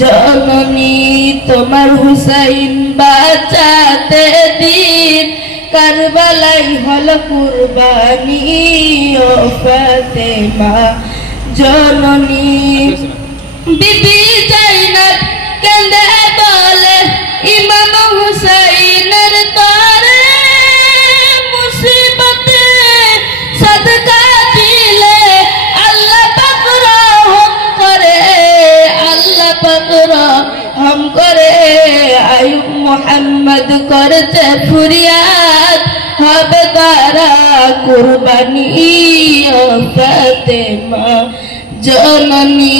জননী তোমার হুসাইন বাঁচাতে দিন কারবালাই হল কুরবানি ও ফাতেমা জননী বিবি জাইনাব কেঁদে বলে ইমাম হুসাইনের তরে মুসিবতে সদকা দিলে আল্লাহ পাক রহম করে আল্লাহ পাক রহম করে আয়ুব মুহাম্মদ করতে ফরিয়াদ হবে তারা কুরবানি ও ফাতেমা জননী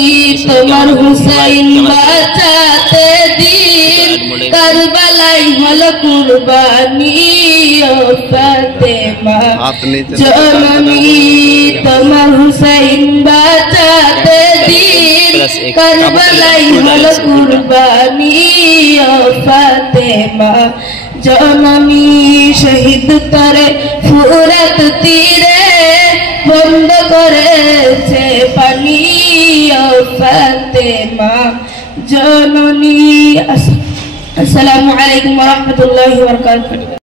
তোমার হুসাইন বাঁচাতে দিন কারবালাই হল কুরবানি ও ফাতেমা জননী তোমার হুসাইন বাঁচাতে দিন কারবালাই হল কুরবানি ও ফাতেমা জননী শহীদ করে ফুরাত তীরে বন্ধ করেছে পানি ও ফাতেমা জননী। আসসালামু আলাইকুম ওয়া রাহমাতুল্লাহি ওয়া বারাকাতুহু।